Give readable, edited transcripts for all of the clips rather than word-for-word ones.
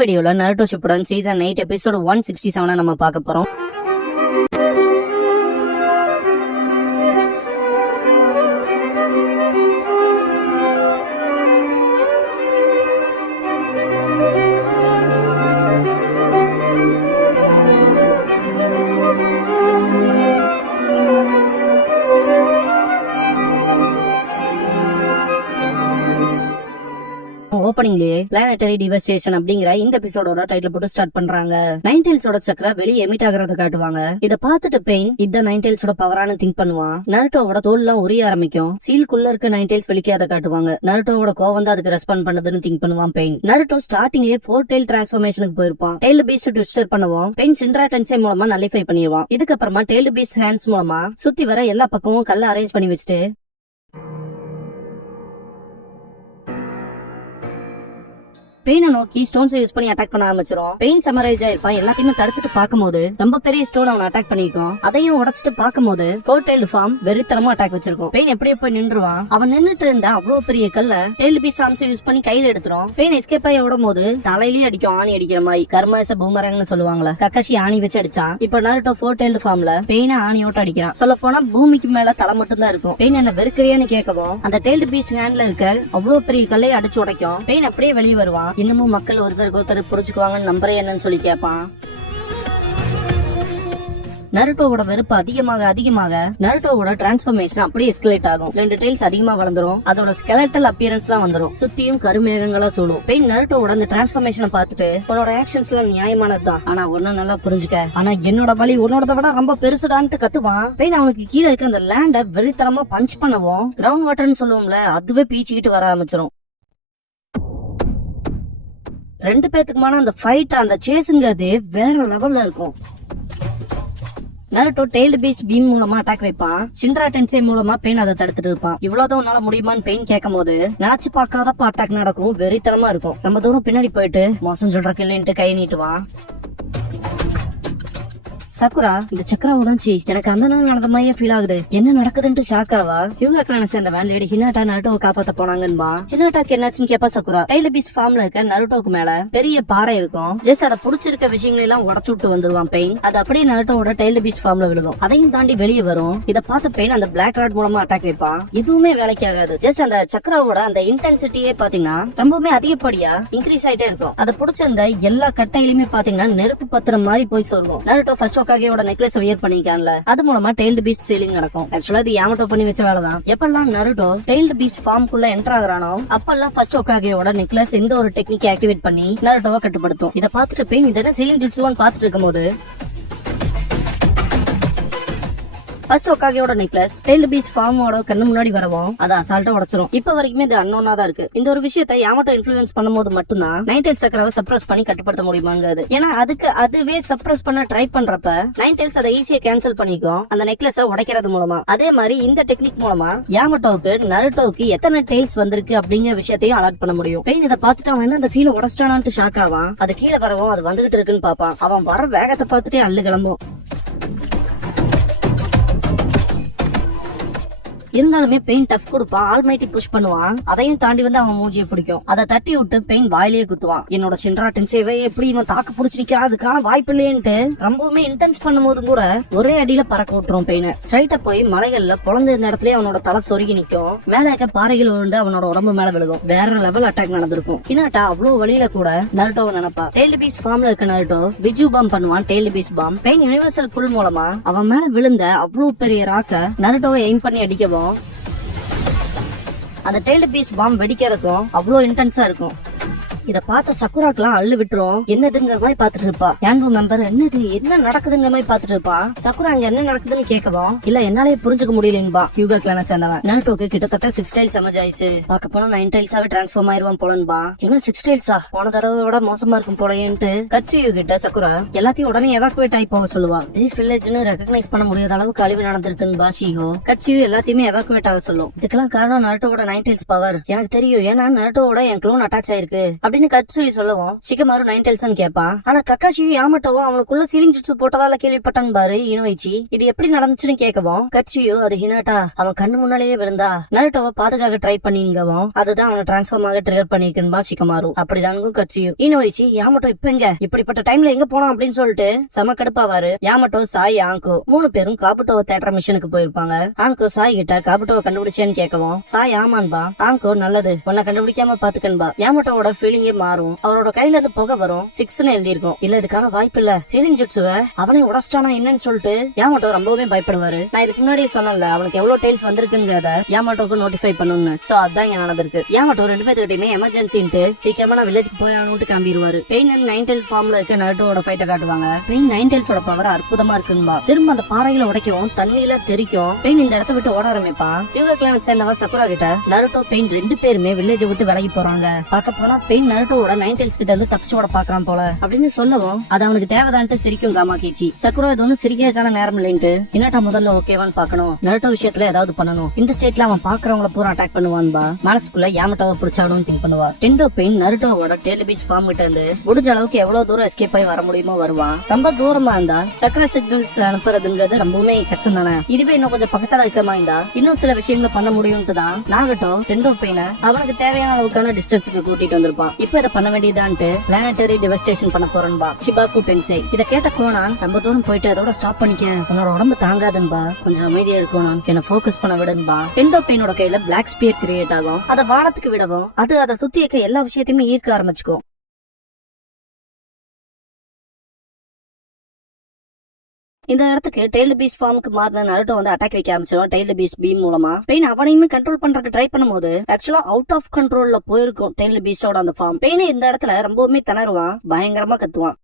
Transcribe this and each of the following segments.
வீடியோல Naruto Shippuden season 8 episode 167 நம்ம பார்க்க போறோம். ஓப்பனிங்லயே பிளானட்டரி டிவஸ்டேஷன் அப்படிங்கிற இந்த எபிசோடோட டைட்டில் போட்டு ஸ்டார்ட் பண்றாங்க. நைன்டெயில்ஸோட சக்கரை வெளியே எமிட் ஆகிறத காட்டுவாங்க. இத பார்த்துட்டு பெயின் இந்த நைன்டெயில்ஸோட பவரான திங்க் பண்ணுவான். நருட்டோவோட தோல் எல்லாம் உரிய ஆரம்பிக்கும். சீல்குள்ள இருக்க நைன்டெயில்ஸ் வெளிக்காத காட்டுவாங்க. நருட்டோவோட கோவம் தான் அதுக்கு ரெஸ்பாண்ட் பண்ணதுன்னு திங்க் பண்ணுவான் பெயின். நருட்டோ ஸ்டார்டிங்லயே 4 டெயில் டிரான்ஸ்ஃபர்மேஷனுக்கு போயிருப்பான். டெயில் பீஸ்ட் ட்விஸ்டர் பண்ணுவோம். பெயின் சிண்ட்ரா டென்சை மூலமா நல்லிஃபை பண்ணிடுவான். இதுக்கப்புறமா டெயில் பீஸ்ட் ஹேண்ட்ஸ் மூலமா சுத்தி வர எல்லா பக்கமும் கல்ல அரேஞ்ச் பண்ணி வச்சுட்டு பெயினை நோக்கி ஸ்டோன்ஸ் யூஸ் பண்ணி அட்டாக் பண்ண ஆரம்பிச்சிரும். பெயின் சமரைஸ் ஆயிருப்பான். எல்லாத்தையுமே தடுத்துட்டு பாக்கும்போது ரொம்ப பெரிய ஸ்டோன் அவன் அட்டாக் பண்ணிருக்கும். அதையும் உடச்சிட்டு பாக்கும்போது 4 டெயில் ஃபார்ம் வெறித்தனமா அட்டாக் வச்சிருக்கும். பெயின் எப்படியே போய் நின்றுவான். அவன் நின்னுட்டு இருந்தா அவ்வளவு பெரிய கல்ல டெயில் பீஸ் ஆர்ம்ஸ் யூஸ் பண்ணி கையில எடுத்துரும். பெயின் எஸ்கேப் ஆகி விடும் போது தலையிலேயே அடிக்கும். ஆணி அடிக்கிற மாதிரி கர்மாச பூமரங்னு சொல்லுவாங்களா, கக்காஷி ஆணி வச்சு அடிச்சான். இப்ப நருட்டோ 4 டெயில் ஃபார்ம்ல பெயினை ஆணியோட்ட அடிக்கிறான். சொல்ல போனா பூமிக்கு மேல தலை மட்டும் தான் இருக்கும். பெயின் என்ன வெறுக்கிறியான்னு கேட்கவும் அந்த டெயில் பீஸ் ஹேண்ட்ல இருக்க அவ்வளவு பெரிய கல்லை அடிச்சு உடைக்கும். பெயின் அப்படியே வெளியே வருவான். இன்னமும் மக்கள் ஒருத்தருக்கு ஒருத்தர் புரிஞ்சுக்குவாங்கன்னு நம்புறேன் என்னன்னு சொல்லி கேட்பான். நருட்டோவோட வெறுப்பு அதிகமாக நருட்டோவோட டிரான்ஸ்ஃபர்மேஷன் அப்படியே எஸ்கலேட் ஆகும். 2 டெயில்ஸ் அதிகமா வளர்ந்துரும். அதோட ஸ்கெலட்டல் அப்பியரன்ஸ் எல்லாம் வந்துரும். சுத்தியும் கருமேகங்களா சொல்லும். பெயின் நருட்டோவோட அந்த டிரான்ஸ்ஃபர்மேஷனை பார்த்துட்டு உன்னோட ஆக்ஷன்ஸ் எல்லாம் நியாயமானதுதான், ஆனா ஒன்னு நல்லா புரிஞ்சுக்க, ஆனா என்னோட வலி உன்னோட விட ரொம்ப பெருசுடான்ட்டு கத்துவான். பெயின் அவனுக்கு கீழே இருக்க அந்த லேண்ட வெறித்தனமா பஞ்ச் பண்ணவும் கிரவுண்ட் வாட்டர்னு சொல்லுவோம்ல, அதுவே பீச்சிக்கிட்டு வர ஆரம்பிச்சிரும். 2 பேத்துக்குமான அந்த ஃபைட், அந்த சேஸுங்கிறது வேற லெவல்ல இருக்கும். நருட்டோ டெயில் பீஸ்ட் பீம் மூலமா அட்டாக் வைப்பான். சிண்ட்ரா டென்சை மூலமா பெயின் அதை தடுத்துட்டு இருப்பான். இவ்வளவுதான் உன்னால முடியுமான்னு பெயின் கேட்கும் போது நினைச்சு பார்க்காதப்ப அட்டாக் நடக்கும். வெறித்தனமா இருக்கும். ரொம்ப தூரம் பின்னாடி போயிட்டு மோசம் சொல்றக்கு இல்லைன்ட்டு கை நீட்டுவான். சக்குரா, இந்த சக்கரா உடஞ்சி எனக்கு அந்த நாள் நடந்த மாதிரியே ஃபீல் ஆகுது. என்ன நடக்குதுன்னு ஷாக்காவா? யுகா கிளான சேர்ந்த வேன்லேடி ஹினாட்டா நருட்டோவை காப்பாத்த போனாங்கன்பா. ஹினாட்டாக்கு என்னாச்சுன்னு கேப்பா சக்குரா. டெயில் பீஸ் ஃபார்ம்ல இருக்க நருட்டோக்கு மேல பெரிய பாறை இருக்கும். ஜஸ்ட் அதை புடிச்சிருக்க விஷயங்களை எல்லாம் உடச்சு விட்டு வந்துருவான் பெயின். அது அப்படியே நருட்டோவோட டெயில் பீஸ் ஃபார்ம்ல விழுகும். அதையும் தாண்டி வெளியே வரும். இதை பார்த்து பெயின் அந்த பிளாக் ராட் மூலமா அட்டாக் வைப்பான். எதுவுமே வேலைக்கு ஆகாது. ஜஸ்ட் அந்த சக்கராவோட அந்த இன்டென்சிட்டியே பாத்தீங்கன்னா ரொம்பவுமே அதிகப்படியா இன்க்ரீஸ் ஆயிட்டே இருக்கும். அதை புடிச்சிருந்த எல்லா கட்டையிலுமே பாத்தீங்கன்னா நெருப்பு பத்திர மாதிரி போய் சொல்லும். நருட்டோ ஃபர்ஸ்ட் ஹோகாகேயோட நெக்லஸ் வியர் பண்ணிக்கான்ல, அது மூலமா டெயில்டு பீஸ்ட் சீலிங் நடக்கும். ஆக்சுவலா இது யாமட்டோ பண்ணி வச்ச வேலைதான். எப்பெல்லாம் நருட்டோ டெயில்டு பீஸ்ட் ஃபார்ம்குள்ள என்டர் ஆகுறானோ அப்பெல்லாம் ஃபர்ஸ்ட் ஹோகாகேயோட நெக்லஸ் இந்த ஒரு டெக்னிக் ஆக்டிவேட் பண்ணி நருட்டோவை கட்டுப்படுத்தும். இதை பார்த்துட்டு பெயின் இதென்ன சீலிங் ஜுட்சுவான்னு பார்த்துட்டு இருக்கும் போது ஃபர்ஸ்ட் ஹோகாகேயோட நெக்லஸ் டெயில்டு பீஸ்ட் ஃபார்மோட கண்ணு முன்னாடி வரவும் அதை அசால்ட்டா உடைச்சிரும். இப்ப வரைக்குமே இது அன்னோனா தான் இருக்கு. இந்த ஒரு விஷயத்தை யாமட்டோ இன்ஃப்ளூயன்ஸ் பண்ணும்போது மட்டும்தான் நைன்டெயில்ஸ் சக்கராவை சப்ரஸ் பண்ணி கட்டுப்படுத்த முடியுமாங்கிறது. ஏன்னா அதுக்கு அதுவே சப்ரஸ் பண்ண ட்ரை பண்றப்ப நைன்டெயில்ஸ் அதை ஈஸியா கேன்சல் பண்ணிக்கும் அந்த நெக்லஸ உடைக்கிறது மூலமா. அதே மாதிரி இந்த டெக்னிக் மூலமா யாமட்டோவுக்கு நருட்டோவுக்கு எத்தனை டெயில்ஸ் வந்திருக்கு அப்படிங்கிற விஷயத்தையும் அலர்ட் பண்ண முடியும். பெயின் இதை பார்த்துட்டு அவன் என்ன அந்த சீலை உடச்சிட்டானான்ட்டு ஷாக் ஆவான். அது கீழே வரவும் அது வந்துகிட்டு இருக்குன்னு பாப்பான். அவன் வர வேகத்தை பார்த்துட்டே அள்ளு கிளம்பும். இருந்தாலுமே பெயின் டஃப் கொடுப்பான். ஆல்மைட்டி புஷ் பண்ணுவான். அதையும் தாண்டி வந்து அவன் மூஞ்சியை பிடிக்கும். அதை தட்டி விட்டு பெயின் வாயிலேயே குத்துவான். என்னோட சிண்ட்ரா டென்சைவே எப்படி இவன் தாக்கு பிடிச்சிருக்கான், அதுக்கான வாய்ப்பு இல்லையன்ட்டு ரொம்பவுமே இன்டென்ஸ் பண்ணும்போது கூட ஒரே அடியில பறக்க விட்டுரும் பெயின். ஸ்ட்ரைட்டா போய் மலைகள்ல பொழந்த இந்த இடத்துல அவனோட தலை சொருகி நிக்கும். மேல இருக்க பாறைகள் விழுந்து அவனோட உடம்பு மேல விழுகும். வேற லெவல் அட்டாக் நடந்திருக்கும். ஹினாட்டா அவ்வளவு வழியில கூட நருட்டோவை நினைப்பா. டெயில்டு பீஸ்ட் ஃபார்ம்ல இருக்க நருட்டோ விஜு பாம் பண்ணுவான். Tailed beast bomb Pain universal pull மூலமா அவன் மேல விழுந்த அவ்வளவு பெரிய ராக்க நருட்டோவை எய்ம் பண்ணி அடிக்கவும் அந்த டெயில்டு பீஸ்ட் பாம் வெடிக்கிறதுக்கும் அவ்வளவு இன்டென்ஸா இருக்கும். இத பார்த்த சக்குராக்கெல்லாம் அள்ளு விட்டுரும். என்னதுங்கிற மாதிரி பாத்துட்டு இருப்பா. யான்பு மெம்பர் என்னது என்ன நடக்குதுங்கிற மாதிரி பாத்துட்டு இருப்பா. சக்குரா அங்க என்ன நடக்குதுன்னு கேட்கவும் இல்ல என்னாலே புரிஞ்சுக்க முடியலன்பா. யூகா கிளான சேர்ந்தவன். நருட்டோக்கு கிட்டத்தட்ட 6 டெயில்ஸ் எமர்ஜ் ஆயிடுச்சு. பார்க்க போனா 9 டெயில்ஸாவே டிரான்ஸ்ஃபார்ம் ஆயிருவான் போலன்பா. என்ன 6 டெயில்ஸா, போன தடவை விட மோசமா இருக்கும் போலன்ட்டு கட்சியு கிட்ட சக்குரா எல்லாத்தையும் உடனே எவாக்குவேட் ஆகி போக சொல்லுவா. வில்லேஜ்னு ரெகக்னைஸ் பண்ண முடியாத அளவுக்கு அழிவு நடந்திருக்குன்னு பாஷிகோ கட்சியு எல்லாத்தையுமே எவாக்குவேட் ஆக சொல்லும். இதுக்கெல்லாம் காரணம் நருட்டோவோட 9 டெயில்ஸ் பவர். எனக்கு தெரியும், ஏன்னா நருட்டோவோட என் க்ளோன் அட்டாச் ஆயிருக்கு. அப்படின்னு கட்சுயி சொல்லவும் ஷிகமாரு நைன் டெல்ஸ் கேட்பான். ஆனா கக்காஷியும் யாமட்டோவும் அவனுக்குள்ள சீலிங் ஜுட்சு போட்டதால கேள்விப்பட்டான் பாரு இனோயிச்சி. இது எப்படி நடந்துச்சுன்னு கேட்கவும் கட்சுயோ அது ஹினாட்டா அவன் கண்ணு முன்னாலேயே விழுந்தா நருட்டோவை பாதுகாக்க ட்ரை பண்ணிங்கவும் அதுதான் அவனை டிரான்ஸ்ஃபார்ம் ஆக ட்ரிகர் பண்ணிருக்குன்பா ஷிகமாரு. அப்படிதானும் கட்சியும் இனோயிச்சி யாமட்டோ இப்ப எங்க இப்படிப்பட்ட டைம்ல எங்க போனோம் அப்படின்னு சொல்லிட்டு செம கடுப்பாவாரு. யாமட்டோ சாய் ஆங்கோ 3 பேரும் காபுட்டோவை தேடுற மிஷனுக்கு போயிருப்பாங்க. ஆங்கோ சாய் கிட்ட காபுட்டோவை கண்டுபிடிச்சேன்னு கேட்கவும் சாய் ஆமான்பா. ஆங்கோ நல்லது உன்னை கண்டுபிடிக்காம பாத்துக்கன்பா. யாமட்டோவோட ஃபீலிங்கே மாறும். அவரோட கையில இருந்து புகை வரும் 6ன்னு எழுதி இருக்கும். இல்ல இதுக்கான வாய்ப்பு இல்ல சீலிங் ஜுட்சுவ அவனே உடச்சிட்டானா என்னன்னு சொல்லிட்டு யாமட்டோ ரொம்பவே பயப்படுவாரு. நான் இதுக்கு முன்னாடியே சொன்னேன்ல அவனுக்கு எவ்வளவு டெய்ல்ஸ் வந்திருக்குங்கிறத யாமட்டோக்கு நோட்டிஃபை பண்ணுன்னு. சோ அதான் இங்க நடந்திருக்கு. யாமட்டோ 2 பேர்கிட்டயுமே எமர்ஜென்சின்ட்டு சீக்கிரமா நான் வில்லேஜ்க்கு போய் ஆகணும்னு காம்பிடுவாரு. பெயின் அண்ட் நைன் டெல் ஃபார்ம்ல இருக்க நருட்டோவோட ஃபைட்ட காட்டுவாங்க. பெயின் நைன் டெல்ஸோட பவர் அற்புதமா இருக்குன்பா. திரும்ப அந்த பாறைகளை உடைக்கும் தண்ணியில தெரிக்கும். பெயின் இந்த இடத்த விட்டு ஓட ஆரம்பிப்பான். யுகா கிளான் சேர்ந்தவ சக்குரா கிட்ட நருட்டோ பெயின் 2 பேருமே வில்லேஜ் விட்டு விலகி போறாங்க. பார்க்க போனா பெயின் நருட்டோவோட நைன் டெல்ஸ் கிட்ட இருந்து தப்பிச்சு ஓட பாக்குறான் போல அப்படின்னு சொல்லவும் அது அவனுக்கு தேவைதான்ட்டு சிரிக்கும் காமாகிச்சி. சக்குரா இது ஒன்னும் சிரிக்கிறதுக்கான நேரம் இல்லைன்ட்டு இன்னாட்டா முதல்ல ஓகேவான்னு பாக்கணும். நருட்டோ விஷயத்துல ஏதாவது பண்ணணும். இந்த ஸ்டேட்ல அவன் பாக்குறவங்கள பூரா அட்டாக் பண்ணுவான்பா. மனசுக்குள்ள யாமட்டோவை பிடிச்சாலும் திங்க் பண்ணுவா. டெண்டோ பெயின் நருட்டோவோட டேலபிஸ் ஃபார்ம் கிட்ட இருந்து முடிஞ்ச அளவுக்கு எவ்வளவு தூரம் எஸ்கேப் ஆகி வர முடியுமோ வருவான். ரொம்ப தூரமா இருந்தா சக்கர சிக்னல்ஸ் அனுப்புறதுங்கிறது ரொம்பவுமே கஷ்டம் தானே. இதுவே இன்னும் கொஞ்சம் பக்கத்துல இருக்கமா இருந்தா இன்னும் சில விஷயங்களை பண்ண முடியும்ட்டு தான் நாகட்டோ டெண்டோ பெயின அவனுக்கு தேவையான அளவுக்கான டிஸ்டன்ஸுக்கு கூட்டிட்டு வந்திருப்பான். இப்ப இதை பண்ண வேண்டியதான்ட்டு பிளானட்டரி டிவஸ்டேஷன் பண்ண போறன்பா சிபாக்கு டென்சை. இதை கேட்ட கோனான் ரொம்ப தூரம் போயிட்டு அதோட ஸ்டாப் பண்ணிக்க உன்னோட உடம்பு தாங்காதுன்பா கொஞ்சம் அமைதியா இருக்கணும் என்ன போக்கஸ் பண்ண விடுன்பா. டெண்டோ பெயினோட கையில பிளாக் ஸ்பியர் கிரியேட் ஆகும். அதை வானத்துக்கு விடவும் அது அதை சுத்தி இருக்க எல்லா விஷயத்தையுமே ஈர்க்க ஆரம்பிச்சுக்கும். இந்த இடத்துக்கு டெய்ல் பீஸ் ஃபார்முக்கு மாறின நருட்டோ வந்து அட்டாக் வைக்க ஆரம்பிச்சிடும். டெய்ல் பீஸ் பீம் மூலமா பெயின் அவனையுமே கண்ட்ரோல் பண்றதுக்கு ட்ரை பண்ணும்போது ஆக்சுவலா அவுட் ஆஃப் கண்ட்ரோல்ல போயிருக்கும் டெய்ல் பீஸோட அந்த ஃபார்ம். பெயின் இந்த இடத்துல ரொம்பவுமே திணறுவான். பயங்கரமா கத்துவான்.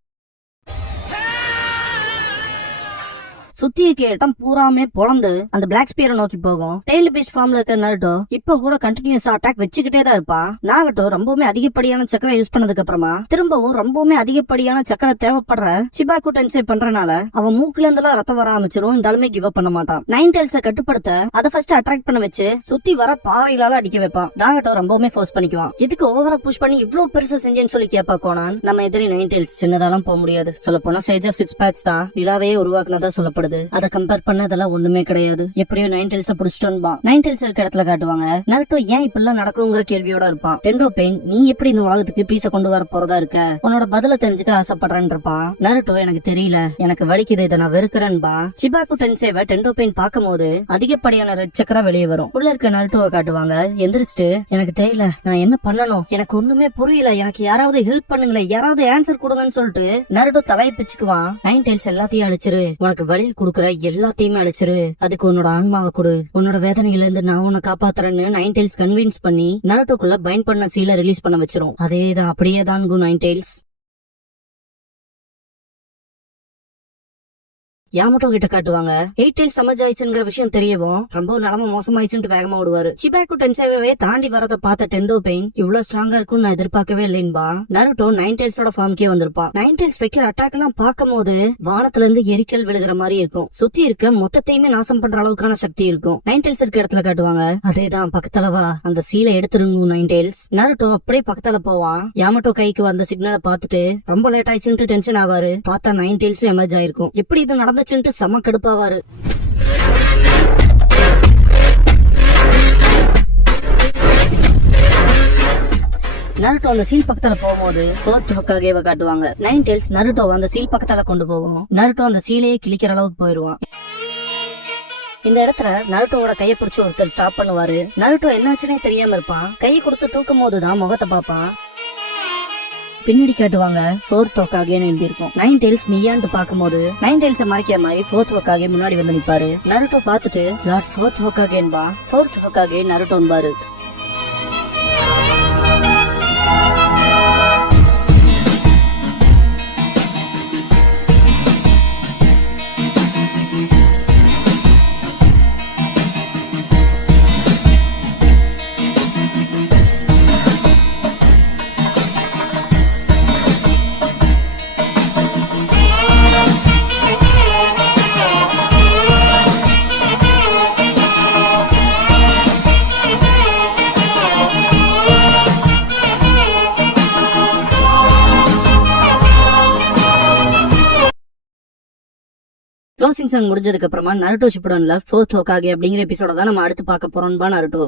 சுத்தி இருக்க இடம் பூராமே பொழந்து அந்த பிளாக் ஸ்பியரை நோக்கி போகும். டெய்ல் பீஸ்ட் ஃபார்ம்ல இருக்க நருட்டோ இப்ப கூட கண்டினியூஸா அட்டாக் வச்சுக்கிட்டே தான் இருப்பான். நாகட்டோ ரொம்பவுமே அதிகப்படியான சக்கரை யூஸ் பண்ணதுக்கு அப்புறமா திரும்பவும் ரொம்பவுமே அதிகப்படியான சக்கரை தேவைப்படுற சிபாக்கு டென்சை பண்றனால அவன் மூக்குல இருந்தெல்லாம் ரத்தம் வர ஆரம்பிச்சிடும். இந்த ஆளுமே கிவ் அப் பண்ண மாட்டான். நைன் டெல்ஸை கட்டுப்படுத்த அதை ஃபர்ஸ்ட் அட்ராக்ட் பண்ண வச்சு சுத்தி வர பாறைகளால அடிக்க வைப்பான். நாகட்டோ ரொம்பவுமே ஃபோர்ஸ் பண்ணிக்குவான். இதுக்கு ஓவரா புஷ் பண்ணி இவ்வளவு பெருசா செஞ்சேன்னு சொல்லி கேப்பா கோனான். நம்ம எதிரி நைன் டெல்ஸ் சின்னதாலாம் போக முடியாது. சொல்ல போனா சேஜ் ஆஃப் 6 பேட்ஸ் தான் நிலாவே உருவாக்குனதா சொல்லப்படுது. அதை கம்பேர் பண்ண அதெல்லாம் ஒண்ணுமே கிடையாது. எப்படியோ நைன் டெல்ஸ புடிச்சிட்டோன்பா. நைன் டெல்ஸ் இருக்க இடத்துல காட்டுவாங்க. நருட்டோ ஏன் இப்பெல்லாம் நடக்குங்கிற கேள்வியோட இருப்பான். டெண்டோ பெயின் நீ எப்படி இந்த உலகத்துக்கு பீஸ கொண்டு வர போறதா இருக்க உன்னோட பதில தெரிஞ்சுக்க ஆசைப்படுறேன்னு இருப்பான். நருட்டோ எனக்கு தெரியல எனக்கு வலிக்குது இதை நான் வெறுக்கிறேன்பா. சிபாக்கு டென்சேவை டெண்டோ பெயின் பார்க்கும் போது அதிகப்படியான ரெட் சக்கரா வெளியே வரும். உள்ள இருக்க நருட்டோவை காட்டுவாங்க. எந்திரிச்சிட்டு எனக்கு தெரியல நான் என்ன பண்ணணும் எனக்கு ஒண்ணுமே புரியல எனக்கு யாராவது ஹெல்ப் பண்ணுங்களேன் யாராவது ஆன்சர் கொடுங்கன்னு சொல்லிட்டு நருட்டோ தலையை பிச்சுக்குவான். நைன் டெல்ஸ் எல்லாத்தையும் அழிச்சிரு உனக்கு வழியை கொடுக்குற எல்லாத்தையுமே அழிச்சிரு அதுக்கு உன்னோட ஆன்மாவை கொடு உன்னோட வேதனையில இருந்து நான் உன்னை காப்பாத்துறேன்னு நைன் டெல்ஸ் கன்வின்ஸ் பண்ணி நருட்டோக்குள்ள பைண்ட் பண்ண சீலை ரிலீஸ் பண்ண வச்சிரும். அதேதான் அப்படியே தான் நைன் டெல்ஸ் யாமட்டோ கிட்ட காட்டுவாங்க. 8 டெய்ல்ஸ் சமஜ் ஆயிடுச்சுங்கிற விஷயம் தெரியவும் ரொம்ப நிலம மோசமாயிடுச்சுன்னு வேகமா விடுவாரு. சிபாக்கு டென்சேவே தாண்டி வரத பார்த்த டெண்டோ பெயின் இவ்வளவு ஸ்ட்ராங்கா இருக்கும்னு நான் எதிர்பார்க்கவே இல்லைன்பா. நருட்டோ நைன் டெய்ல்ஸோட ஃபார்ம்கே வந்திருப்பான். நைன் டெய்ல்ஸ் வைக்கிற அட்டாக் எல்லாம் பார்க்கும் போது வானத்துல இருந்து எரிக்கல் விழுகிற மாதிரி இருக்கும். சுத்தி இருக்க மொத்தத்தையுமே நாசம் பண்ற அளவுக்கான சக்தி இருக்கும். நைன் டெய்ல்ஸ் இருக்க இடத்துல காட்டுவாங்க. அதேதான் பக்கத்துலவா அந்த சீலை எடுத்துருங்க நைன் டெய்ல்ஸ். நருட்டோ அப்படியே பக்கத்துல போவான். யாமட்டோ கைக்கு வந்த சிக்னலை பார்த்துட்டு ரொம்ப லேட் ஆயிடுச்சுன்னு டென்ஷன் ஆவாரு. பார்த்தா நைன் டெய்ல்ஸ் எமர்ஜ் ஆயிருக்கும். எப்படி இது நடந்த செம கடுப்பாவாரு. நருட்டோ அந்த சீல் பக்கத்துல போகும்போது ஃபோர்த் ஹோக்காகேவை காட்டுவாங்க. நைன் டெய்ல்ஸ் நருட்டோ அந்த சீல் பக்கத்துல கொண்டு போவோம். நருட்டோ அந்த சீலையே கிழிக்கிற அளவுக்கு போயிருவான். இந்த இடத்துல நருட்டோவோட கையை பிடிச்சு ஒருத்தர் ஸ்டாப் பண்ணுவாரு. நருட்டோ என்னாச்சுன்னே தெரியாம இருப்பான். கையை கொடுத்து தூக்கும் போதுதான் முகத்தை பாப்பான். பின்னாடி காட்டுவாங்க ஃபோர்த் ஹோக்காகேன்னு எழுதியிருக்கும். நைன் டெய்ல்ஸ் நீயான்னு பாக்கும்போது நைன் டெய்ல்ஸை மறைக்கிற மாதிரி ஃபோர்த் ஹோக்காகே முன்னாடி வந்து நிப்பாரு. நருட்டோ பாத்துட்டு லார்ட் ஃபோர்த் ஹோக்காகேன்பா. ஃபோர்த் ஹோக்காகே நருட்டோன்பாரு. க்ளோசிங் சாங் முடிஞ்சதுக்கு அப்புறமா நருட்டோ ஷிப்புடன்ல 4th ஹோக்காகே அப்படிங்கிற எபிசோட தான் நம்ம அடுத்து பார்க்க போறோம்பா நருட்டோ.